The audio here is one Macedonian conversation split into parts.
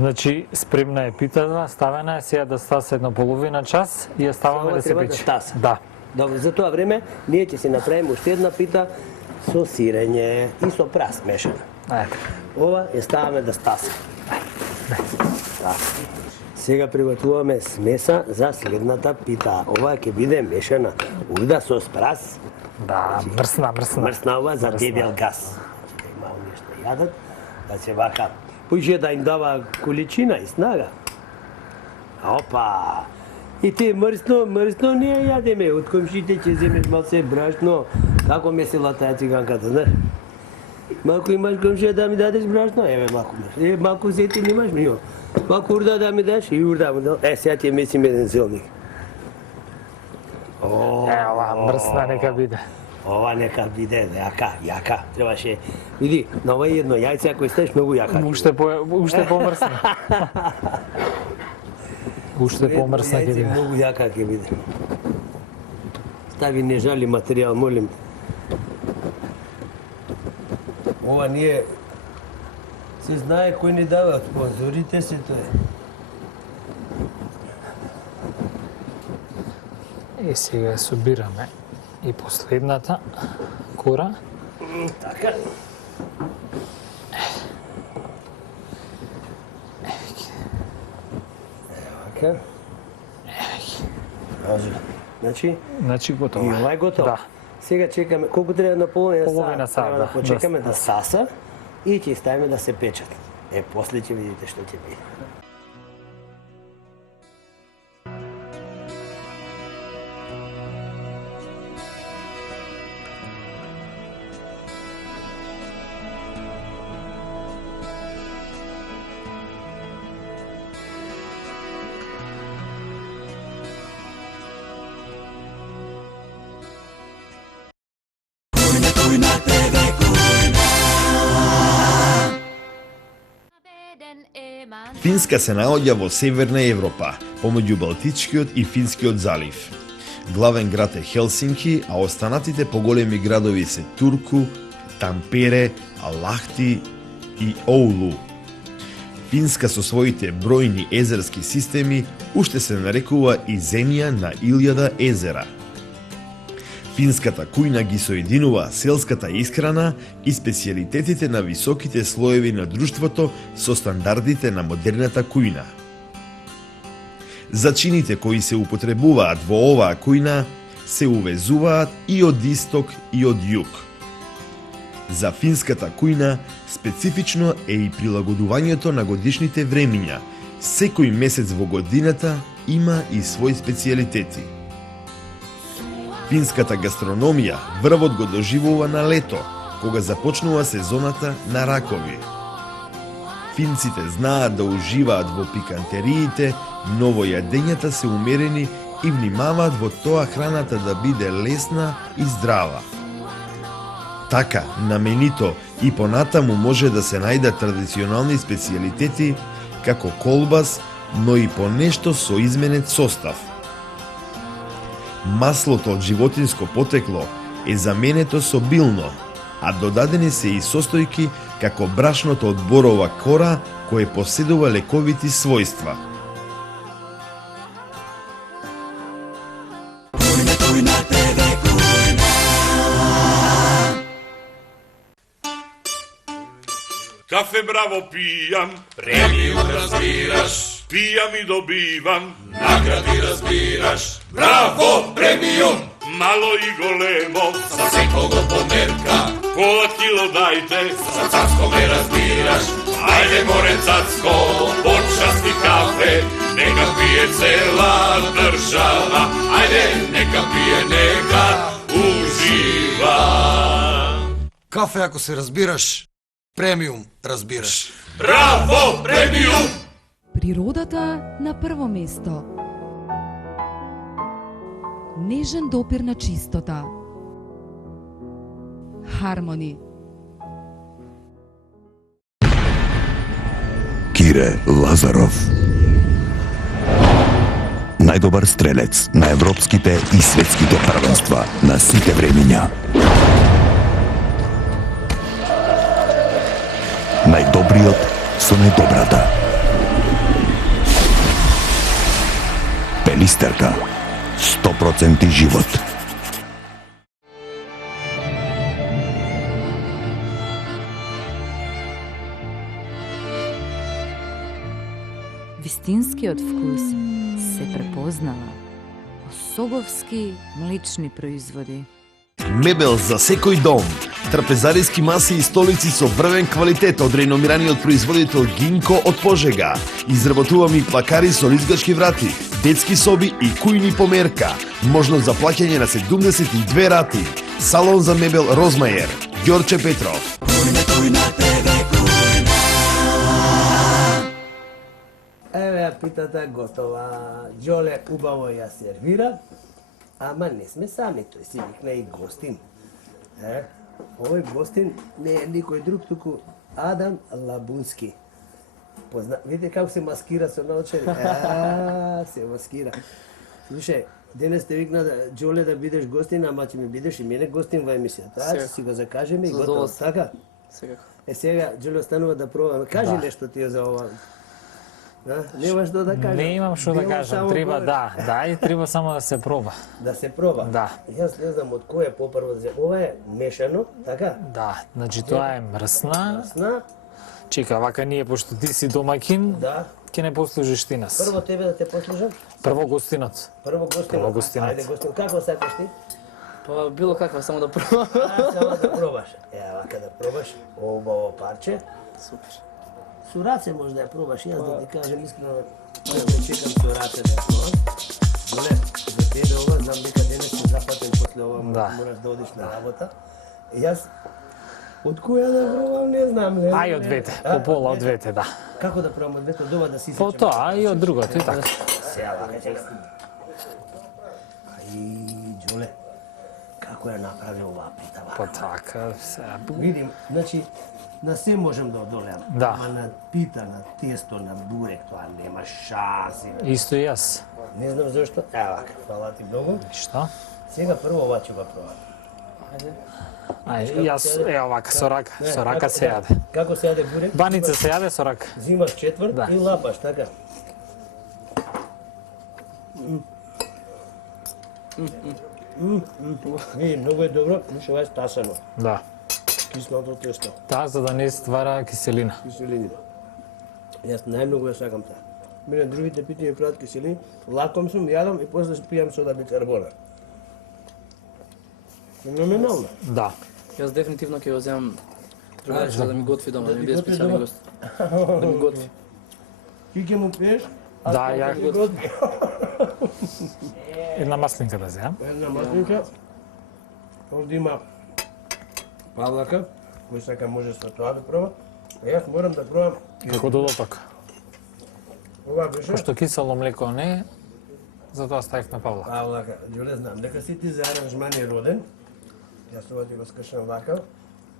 Значи, спремна е питата, ставена е, сега да стаса едно половина час и ја ставаме да се пече. Да. Добро, за тоа време ние ќе си направиме уште една пита со сирење и со прас мешана. Ова ја ставаме да стаса. Сега приготвуваме смеса за следната пита. Ова ќе биде мешана уда со прас. Да, мрсна. Мрсна ова за дебел газ. Мало нешто јадат, да се вака. Поише да им дава количина и снага. Опа! И ти мрсно не ја јадеме. Од комшите ќе земеш малце брашно. Како месела таа циганката, знаеш? Малку имаш комшија да ми дадеш брашно? Еве малку. Малку зетин имаш ми? Малку урда да ми дадеш? И урда му дадеш. Сега ќе месим еден зелник. Ова мрсна нека биде. Ова нека биде јака. Требаше, види, на ова едно јајце ако ставиш многу јака. Уште помрсна. Уште помрсна ќе биде. Многу јака ќе биде. Стави, не жали материјал, молим. Ова ние се знае кој ни дава спонзорите се тоа. И сега собираме и последната кора. Така. Така. Значи готово. И ова е готово. Да. Сега чекаме колку треба на половина сат. Треба да почекаме да саса и ќе ставиме да се печат. После ќе видите што ќе биде. Финска се наоѓа во Северна Европа, помеѓу Балтичкиот и Финскиот залив. Главен град е Хелсинки, а останатите поголеми градови се Турку, Тампере, Алахти и Оулу. Финска со своите бројни езерски системи уште се нарекува и земја на 1000 езера. Финската кујна ги соединува селската исхрана и специјалитетите на високите слоеви на друштвото со стандардите на модерната кујна. Зачините кои се употребуваат во оваа кујна се увезуваат и од исток и од југ. За финската кујна специфично е и прилагодувањето на годишните времиња. Секој месец во годината има и своји специјалитети. Финската гастрономија врвот го доживува на лето, кога започнува сезоната на ракови. Финците знаат да уживаат во пикантериите, но во јадењата се умерени и внимаваат во тоа храната да биде лесна и здрава. Така, на менито и понатаму може да се најдат традиционални специјалитети, како колбас, но и по нешто со изменет состав. Маслото од животинско потекло е заменето со билно, а додадени се и состојки како брашното од борова кора, кое поседува лековити својства. Кафе браво пијам, премиум разбираш, пијам и добивам, награди разбираш. Браво премиум, мало и големо, за секого померка, пола кило дајте, за цацко ме разбираш. Ајде море цацко, почасти кафе, нека пие цела држава. Ајде, нека пие, нека ужива. Кафе ако се разбираш, премиум разбираш. Браво премиум! Природата на прво место. Нежен допир на чистота. Хармони. Кире Лазаров. Најдобар стрелец на европските и светските првенства на сите времиња. Најдобриот со најдобрата. Бистерка. 100% живот. Вистинскиот вкус се препознава. Осоговски млечни производи. Мебел за секој дом. Трапезариски маси и столици со врвен квалитет од реномираниот производител Гинко од Пожега. Изработуваме и плакари со лизгачки врати, детски соби и кујни померка. Можност за плаќање на 72 рати. Салон за мебел Розмајер. Ѓорче Петров. Еве ја питата готова. Џоле убаво ја сервира. Ама не сме сами, тој си викна и гостин. Овој гостин не е никој друг, туку Адам Лабунски. Видите како се маскира со научени? Се маскира. Слушај, денес те викна Џоле да бидеш гостин, ама ќе ми бидеш и мене гостин во емисијата. Ќе си го закажеме и готово, така? Секако. Сега Џоле останува да пробаме. Кажи нешто ти за ова. Нема што да кажам. Не имам што да кажам, треба и треба само да се проба. Да се проба? Да. Јас не знам од кој е попрво да се. Ова е мешано, така? Да, значи тоа е мрсна. Мрсна. Чека, вака ние, пошто ти си домакин, Да. ќе не послужиш ти нас. Прво тебе да те послушам? Прво гостинот. Прво гостинот. Ајде гостинот, како сакаш ти? Па било каква, само да пробам. Само да пробаш. Вака да пробаш убаво парче. Супер. Со раце може да ја пробаш, јас да ти кажем искрено, да чекам со раце да ја пробам. Доле, за тебе ова, знам дека денес ќе запатен после ова, мораш да одиш на работа. Јас, од која да пробам, не знам. Ај од двете, по пола од двете, да. Како да пробам од двете, дома да си По тоа, и од другото, и така. Сега вака чекам. Ај, Џоле, како ја направи оваа пита вака? По така, сега. Видим, значи, на се можам да одолеам. Да. Ама на пита, на тесто, на бурек, тоа нема шанси. Исто и јас. Не знам зашто. Вака, фала ти многу. Што? Сега прво ова ќе го пробам. Ај, јас, овака, со рака се јаде. Како се јаде бурек? Баница се јаде со рака. Зимаш четврт и лапаш, така? Многу е добро, више ова е стасано. Да. Киселото тесто. Таа за да не ствара киселина. Киселини. Јас најмногу ја сакам таа. Мене другите пити ми прават киселини, лаком сум, јадам и после пијам сода бикарбона. Феноменално. Да. Јас дефинитивно ќе го земам другарче да ми готви дома, да ми биде готви специјален дома? гост. Да ми готви. Ти ќе му пиеш? Да, ја една маслинка да земам. Една маслинка. Овде има павлака, кој сака може со тоа да проба. Јас морам да пробам. Како додаток. Ова беше? Пошто кисело млеко не е, затоа ставив на павлак. Павлака, Џоле знам, дека си ти за аранжмани роден. Јас ова ти го скршам вака,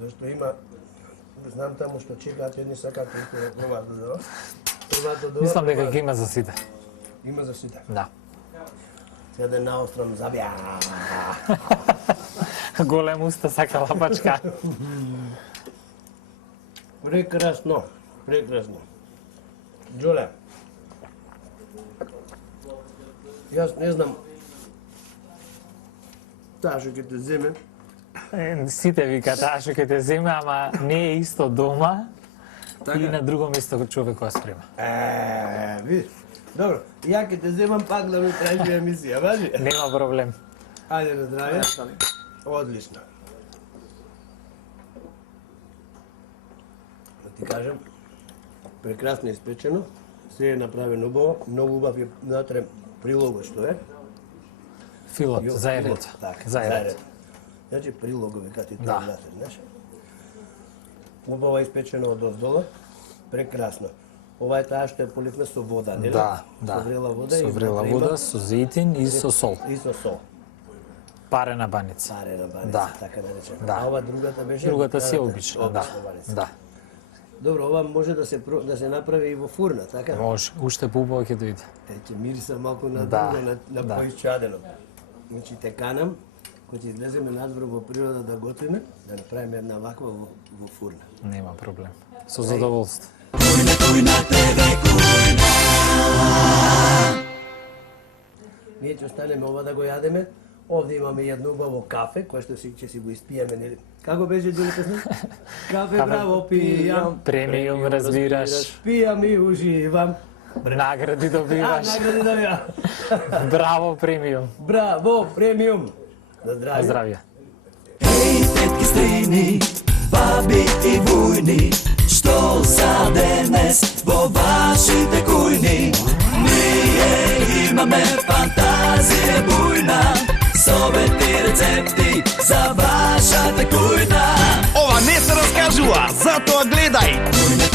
зашто има, знам таму што чекаат, едни сакаат и ова да дава. Мислам дека ги има за сите. Има за сите. Да. Сега да наострам забија. Голем уста сака лапачка. Прекрасно, прекрасно. Џоле, јас не знам таа што ќе те земе. Сите вика таа што ќе те земе, ама не е исто дома и на друго место кој човек која спрема. Видиш. Добро, ја ќе те земам пак да ми трајаш емисија, важи? Нема проблем. Ајде на здравје. Одлично. Да ти кажам, прекрасно испечено, се е направено убаво, многу убав е внатре прилогот што е. Филот, зајрето. Така, Зајрето. Значи прилогот века ти Да. тоа внатре, знаеш. Убаво испечено од оздола, прекрасно. Ова е таа што е поливна со вода, нели? Да, да. Со врела вода Со врела вода, со зејтин и со сол. и со сол. Парена баница. Парена баница, Да. така наречена. Да. А ова другата беше? Другата си е обична, да. баница. Да. Добро, ова може да се направи и во фурна, така? Може, уште поубаво ќе дојде. Ќе мириса малку на Да, друго, на да. поисчадено. Значи те канам, кога ќе излеземе надвор во природа да готвиме, да направиме една ваква во фурна. Нема проблем. Со задоволство. ние ќе останеме ова да го јадеме. Овде имаме едно убаво кафе, кое што ќе си го испиеме, нели? Како беше Джули песна? Кафе браво пијам, Премиум разбираш, пијам и уживам. награди добиваш. Награди добивам. Браво премиум. Браво премиум. На здравје. Здравје. Тетки, стрини, баби и бујни, што за денес во вашите кујни? Ние имаме фантазија бујна, совети рецепти за вашата кујна. Ова не се раскажува, затоа гледај.